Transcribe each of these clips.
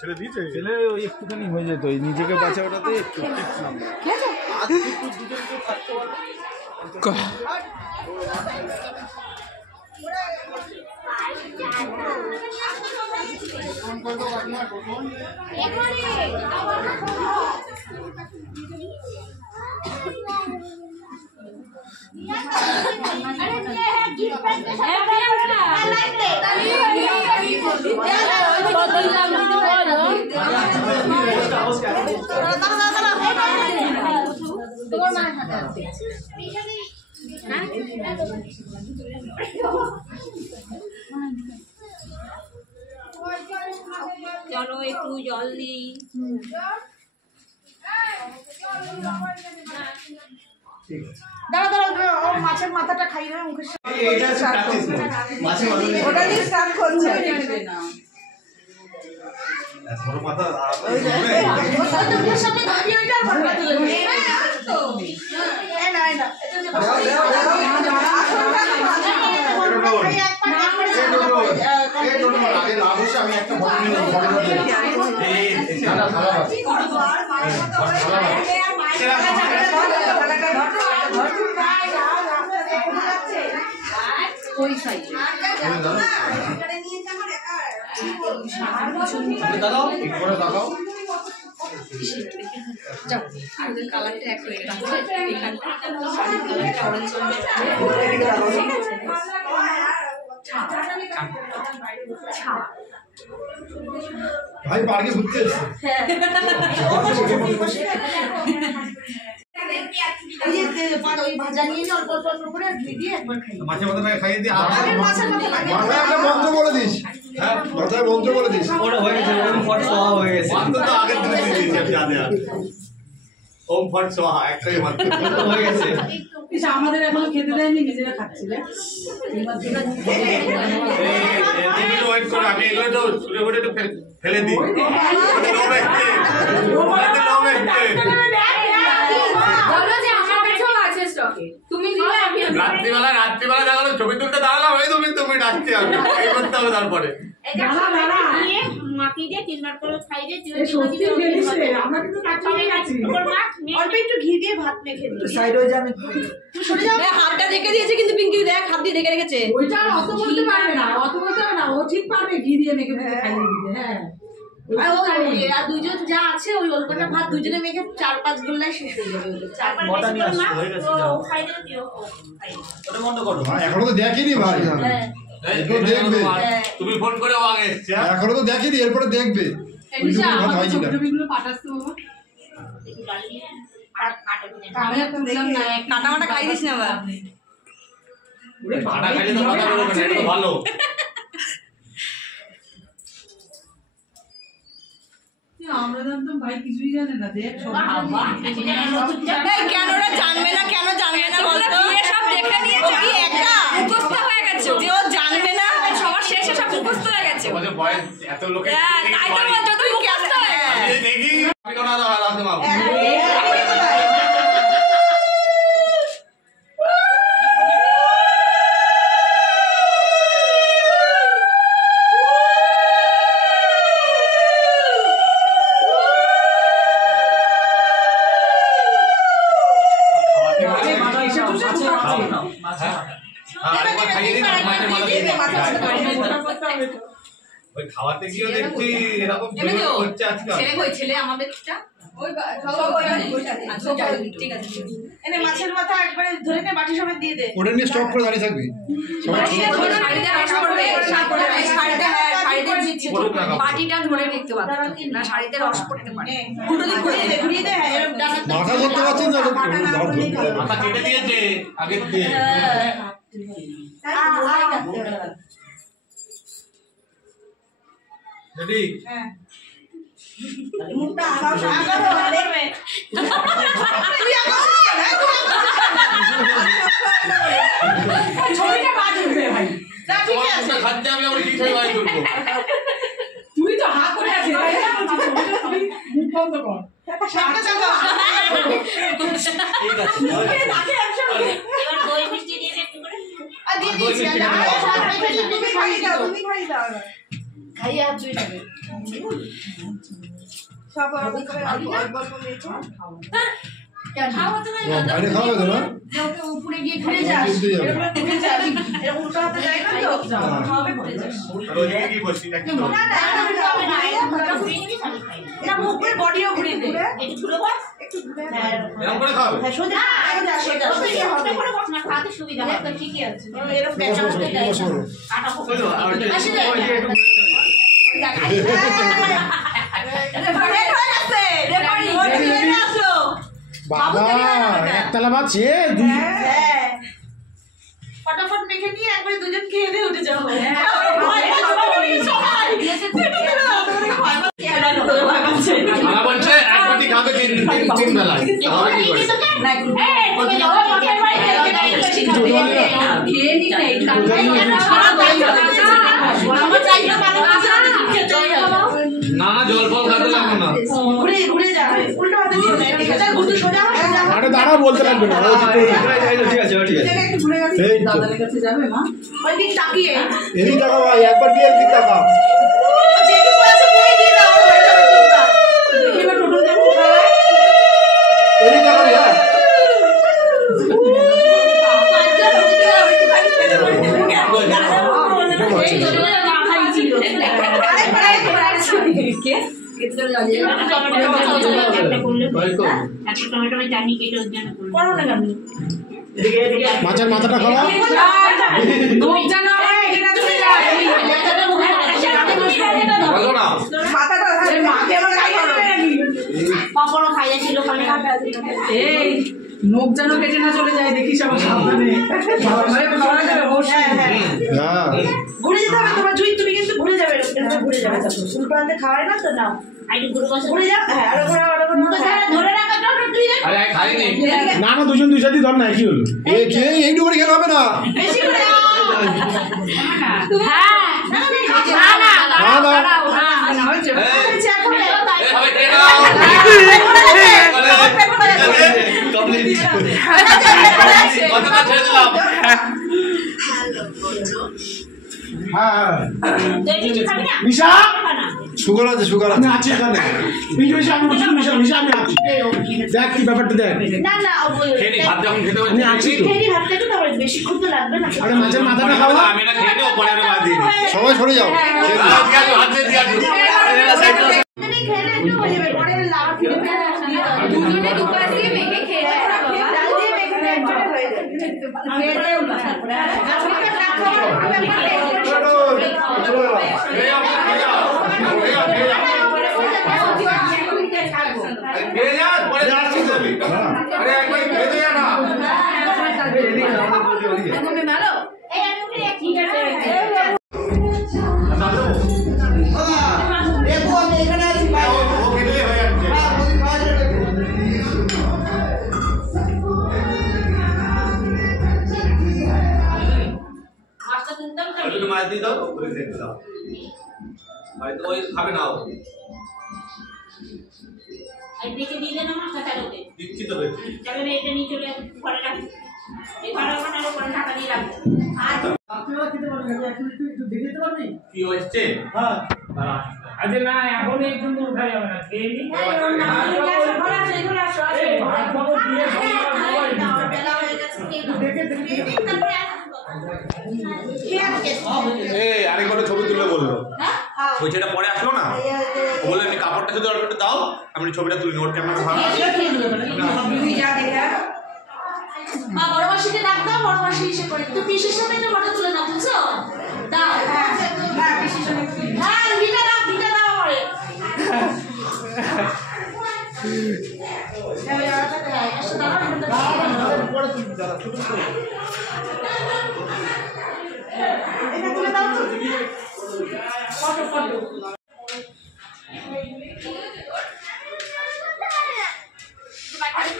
ছেড়ে দিয়েছে, ছেলে ওই একটুখানি হয়ে যেত, ওই নিজেকে বাঁচাওটাতে একটু চলো একটু জল দিই। দাঁড়া দাঁড়া, ও মাছের মাথাটা খাইয়ে দেবে মুখের সাথে। ওটা দিয়ে স্টার্ট করছে। বড় মাথা মুখের সাথে ধরিয়ে ওইটা ভালো তুলে এই না এটা আমি একটা বড় নিয়ে কালারটা এক হয়ে গেছে, এখানটা শাড়ির কালারটা অরেঞ্জ ভাই পার্কে ঘুরতে এসেছে। মাছের মাথাটা খাইয়ে দিয়ে মাথায় মন্ত্র বলে দিস। হ্যাঁ মাথায় মন্ত্র বলে দিস। ওটা হয়ে গেছে, ওরকম ফট সোয়া হয়ে গেছে। মন্ত্র তো আগের দিনে দিয়ে দিয়েছি আমি জানি। ওম ফট সোহা একটাই মন্ত্র হয়ে গেছে। আমাদের এখনো খেতে দেয়নি, নিজেরা খাচ্ছি রে। ওয়েট করো, আমি এগুলো তো ছুটে ফুটে একটু ফেলে দিই। রাত্রিবেলা দেখালো ছবি তুলতে দাঁড়ালাম, এই তুমি ডাকছি আমি এই করতে হবে। তারপরে একটু ঘি দিয়ে ভাত মেখে হাতটা ঢেকে দিয়েছে, কিন্তু পিঙ্কি দেখ হাত দিয়ে ঢেকে রেখেছে। ওইটা অত বলতে পারবে না, অত বলতে পারবে না, ও ঠিক পারবে ঘি দিয়ে মেখে খাইয়ে দিতে। হ্যাঁ আর দুইজন যা আছে ওই অল্পটা ভাত দুজনে মেখে 4-5 গোল্লায় শেষ হয়ে যাবে। এখনো তো দেখিনি ভাই, দেখবে তুমি ফোন করে আগে এসছে। এখনো তো দেখিনি, এরপরে দেখবে কাটা মাটা খাই দিস না আবার। ভালো আমরা জানতাম ভাই কিছুই জানে না। দেখ কেন ওরা জানবে না, কেন জানবে না বলতো? সব দেখে নিয়েছে, কি একা মুখস্থ হয়ে গেছে যে ও জানবে না, সবার শেষে সব মুখস্থ হয়ে গেছে। আমাদের বয়স এত লোকে তাই তো বলছো, তুই মুখস্থ হয়ে গেছে। দেখি আমি কোন আলাদা মাল খাওয়াতে গিয়ে দেখছি এরকম হচ্ছে আজকাল। ছেলে আমাদের ঠিক আছে, এনে মাছের মাথা একবারে ধরে নে, বাটি সমেত দিয়ে দে। ওটা নিয়ে স্টক করে দাঁড়িয়ে থাকবি। বাটিটা ধরে দেখতে পারতো না, শাড়িতে রস পড়তে পারে। মাথা ধরতে পারছেন না, মাথা কেটে দিয়েছে আগের দিয়ে। রেডি? হ্যাঁ। মুখটা আগাও দেখবে। তুই আগাও না, ছবিটা বাদ উঠবে ভাই। না ঠিক আছে, খাচ্ছে আমি আবার ঠিক হয়ে বাদ উঠবো। তুই তো বন্ধ কর এবার দই মিষ্টি দিয়ে একটু করে খাইয়ে আর তুই যাবে সব বাইরে খাওয়া হবে না উপরে গিয়ে ঘুরে যাস ঘুরে যাবি এরকম উল্টো হাতে যায় না তো খাওয়াবে ঘুরে যাস না মুখের বডিও ঘুরে দে একটু ঘুরে বস এরকম করে খাও হ্যাঁ সোজা সোজা হবে করে বস না খাতে সুবিধা হবে তো ঠিকই আছে এরকম পেঁচা হতে যায় কাটা হবে বাবা একতলা বাজছে ফটাফট মেখে নিয়ে একবার দুজন খেয়ে দিয়ে উঠে যাবো তিন বেলায় না জল ফল খাতে লাগবে না ঘুরে ঘুরে যাবে উল্টো হাতে দিয়ে ঘুরতে সোজা আরে দাঁড়া বলতে লাগবে না ঠিক আছে ঠিক আছে একটু ঘুরে গেছে দাদার কাছে যাবে মা ওই দিক তাকিয়ে এদিক তাকাও ভাই একবার দিয়ে এদিক তাকাও যেটি পয়সা বই দিয়ে দাও হয়ে যাবে তোমরা এবার টোটো কেমন খাওয়ায় এদিক তাকাও হ্যাঁ মাছের মাথাটা খাওয়া পাপড়ও খাইয়েছিল নোক যেন কেটে না চলে যায় দেখিস আমার সামনে ঘুরে যেতে হবে তোমার জুই তুমি কিন্তু ঘুরে যাবে ঘুরে যাবে উল্টো হাতে খাওয়ায় না তো নাও ঘুরে যাও হ্যাঁ আরো ঘোরা ধরে রাখা তুই না না দুজন দুই সাথে ধর না কি হলো এইটু করে খেলে হবে না বেশি করে মিশা সুগার আছে সুগার আছে আছে এখানে মিশা আমি বলছি মিশা আমি আছি দেখ কি ব্যাপারটা দেখ না না খেয়ে ভাত যখন খেতে হবে আমি আছি তো খেয়ে ভাত খেতে তো বেশিক্ষণ তো লাগবে না আরে মাছের মাথাটা খাও আমি না খেয়ে নেব পরে ভাত দিয়ে সবাই সরে যাও হাত দিয়ে দিয়ে আসো খেলে একটু হয়ে যাবে পরে লাভ খেতে দুজনে দুপাশ দিয়ে মেখে খেয়ে ডাল দিয়ে মেখে একবারে হয়ে যাবে খেতেও না গাছটা রাখো মাছ দিয়ে দাও ওই দেখতে দাও ভাই তো ওই খাবে না আর দেখে দিলে না মাছটা চালুতে দিচ্ছি তো চলো এটা নিয়ে চলে ঘরে রাখি এই ঘরে ওখানে করে টাকা দিয়ে রাখবো আর আপনারা খেতে পারবেন এখন একটু দেখে দিতে পারবেন কি হচ্ছে হ্যাঁ আরে না এখন একদম উঠা যাবে না খেয়ে নি আরেকবার ছবি তুলে বললো ওই যেটা পরে আসলো না ও বলে আমি কাপড়টা শুধু অল্প একটু দাও আমি ছবিটা তুলে নিই ওর ক্যামেরা ভালো মা বড় মাসিকে ডাক দাও বড় মাসি এসে করে তুই পিসির সাথে একটা ফটো তুলে নাও বুঝছো দাও হ্যাঁ পিসির সাথে হ্যাঁ ভিটা দাও আমারে এটা তুলে দাও ফটো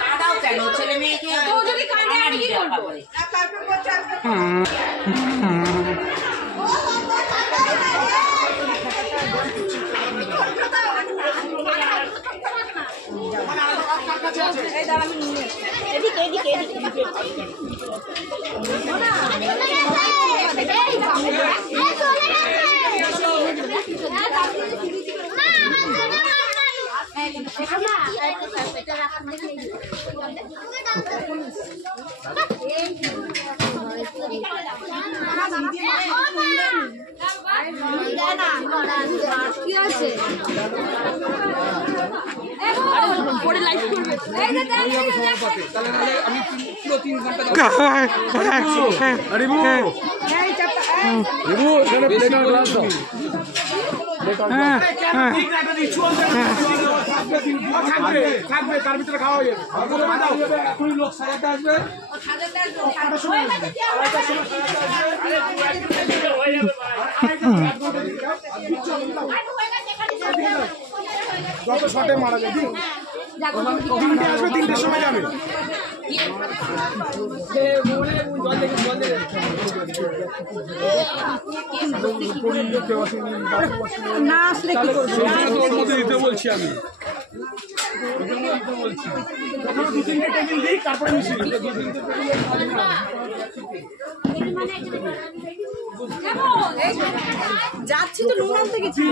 কাঁদাও কেন ছেলে মেয়েকে তো যদি কাঁদে আমি কি করবো এই দাঁড়া আমি নিয়ে এদিকে এদিকে এদিকে কি আছে পরে লাইভ করবে এই যে দেখ তাহলে আমি পুরো 3 ঘন্টা রিবু এই চাপা রিবু এখানে প্লেটার গ্লাস দাও থাকবে তার ভিতরে খাওয়া যাবে এখনই লোক সাজাতে আসবে যত শটে মারা যাবে ওখানে আসবে 3টের সময় যাবে না আসলে দিতে বলছি আমি তারপরে যাচ্ছি তো নুন আনতে গেছি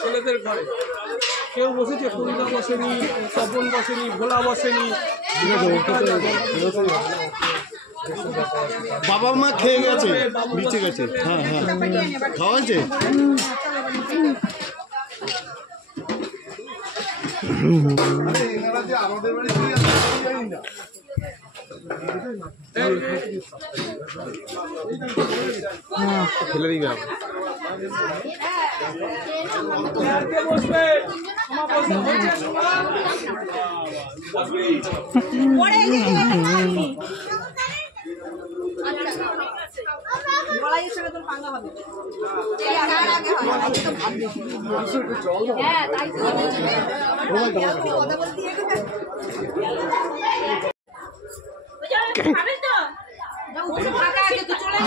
ছেলেদের ঘরে কেউ বসেছে, কবিতা বসেনি, তপন বসেনি, ভোলা বসেনি। বাবা মা খেয়ে গেছে, নিচে গেছে। হ্যাঁ হ্যাঁ খাওয়া হয়েছে। আমাদের বাড়ি ফেলে দিবে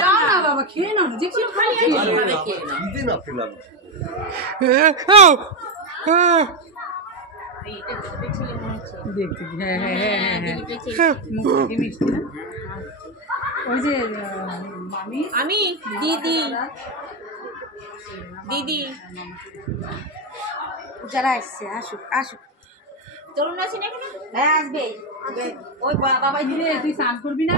যাও না বাবা, খেয়ে নাও, যে কি খাই ওই যে আমি দিদি দিদি যারা এসছে আসুক আসুক। তরুণ আছে না? হ্যাঁ আসবে। ওই বাবাই দিলে তুই স্নান করবি না?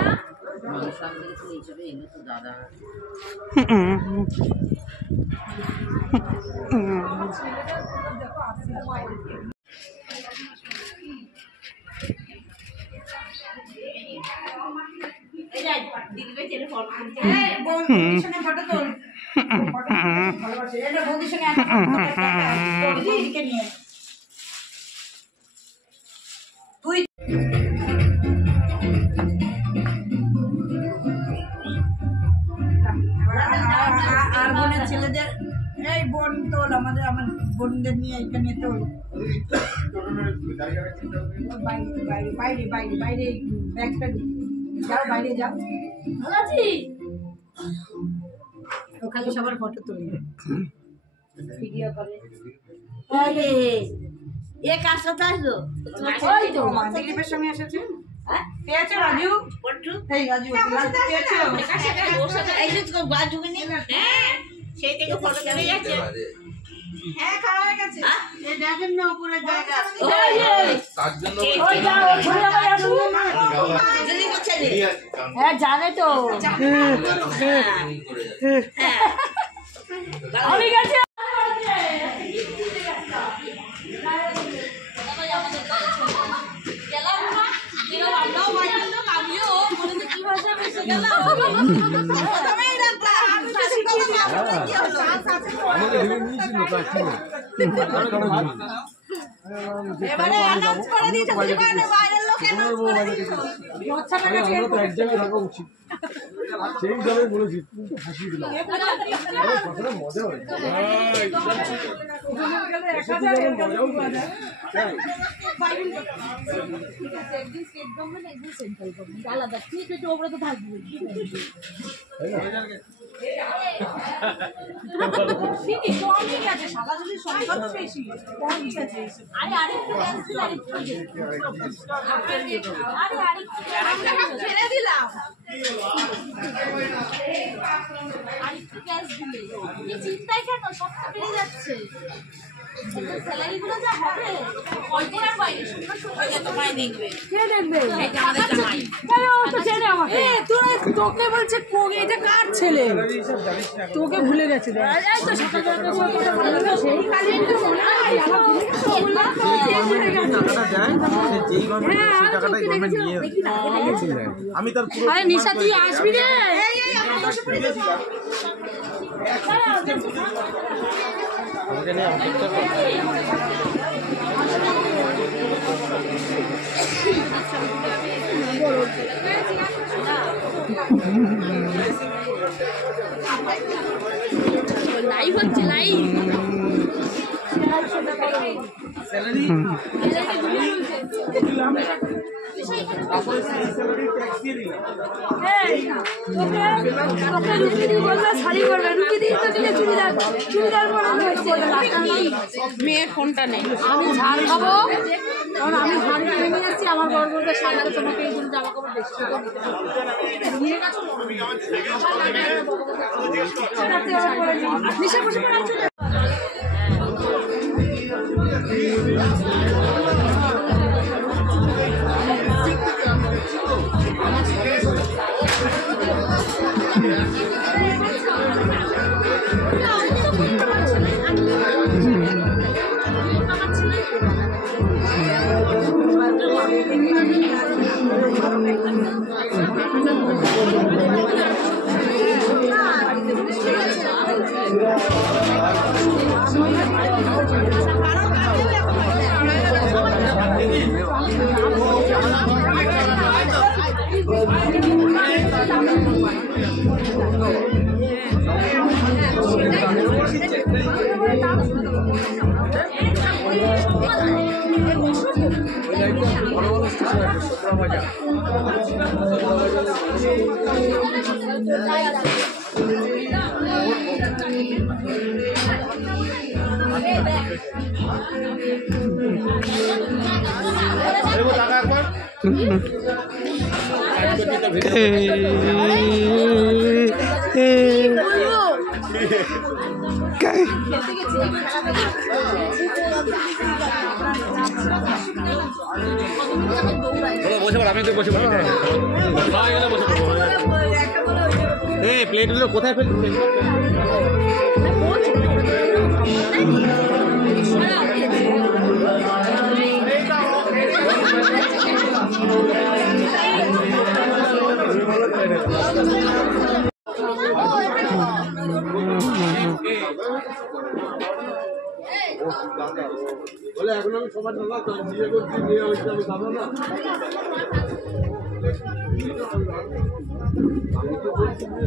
ফটো তোল বন্ধুর সঙ্গে তুই আর বোনের ছেলেদের এই বোন তোল, আমাদের আমার বোনদের নিয়ে এখানে তোল। বাইরে বাইরে বাইরে বাইরে ব্যাগটা যাও, বাইরে যাও। ভালো আছি। ওখানে সবার ফটো তুলি, ভিডিও করে। এ কার সাথে আসলো? ওই তো দিলীপের সঙ্গে এসেছে। পেয়েছো রাজু? এই রাজু পেয়েছো? এই যে তো বাজু নি। হ্যাঁ সেই থেকে ফটো তুলে যাচ্ছে। হ্যাঁ খাওয়া হয়ে গেছে। এই দেখেন না উপরে জায়গা। তার জন্য ওই যাও ওখানে আবার আসুন না। যদি করছে রে হ্যাঁ জানে তো। আমি গেছি। এবারে অ্যানাউন্স করে দিয়েছে দোকানে বাইরের লোক অ্যানাউন্স করে দিয়েছে বাচ্চাটাকে আমরা তো এক জায়গায় রাখা উচিত সেই হিসাবে বলেছি কিন্তু হাসি দিলাম কথাটা মজা হয় একদিন স্টেট গভর্নমেন্ট একদিন সেন্ট্রাল গভর্নমেন্ট আলাদা ঠিক আছে ওপরে তো থাকবে ঠিকই কমই আছে সাদা যদি সংখ্যা বেশি কমই আছে আরে আরেকটু ক্যান্সেল আরেকটু ছেড়ে দিলাম আরেকটু ক্যাশ দিলে কি চিন্তাই কেন সবটা বেড়ে যাচ্ছে স্যালারি গুলো যা হবে কয়দিনের বাইরে সুন্দর সুন্দর তোমায় দেখবে কে দেখবে আমাদের জামাই কেন তো ছেলে আমাকে তুই তোকে বলছে কোগে এটা কার ছেলে তোকে ভুলে গেছে দেখ এই তো সকালবেলা তো কথা বললো সেই কাজে তো মনে হয় আমার টাকাটা যায় যেই গভর্নমেন্ট সেই টাকাটাই গভর্নমেন্ট নিয়ে আমি তার পুরো আরে নিশা তুই আসবি রে এই আমি বসে পড়ে যাচ্ছি আমাকে নিয়ে আমি ঠিকঠাক লাইভ হচ্ছে লাইভ স্যালারি তারপরে সেই স্যালারি ট্যাক্স দিয়ে দিলাম তোকে রুটি দিয়ে বলবে শাড়ি পরবে রুটি দিয়ে তো দিলে চুড়িদার পরবে মেয়ের ফোনটা নেই আমি ঝাল খাবো কারণ আমি ঝাল কিনে নিয়ে এসেছি আমার বড়বড়কে সামনে তোমাকে এই জামা কাপড় বেশি নিয়ে গেছো নিশা বসে পড়ে আছে আমি তো বসে প্লেটগুলো কোথায় ফেলছি বলে এখন আমি সবার দাদা বিয়ে করছি বিয়ে হয়েছে আমি দাদা না আমি তো বলছি আমি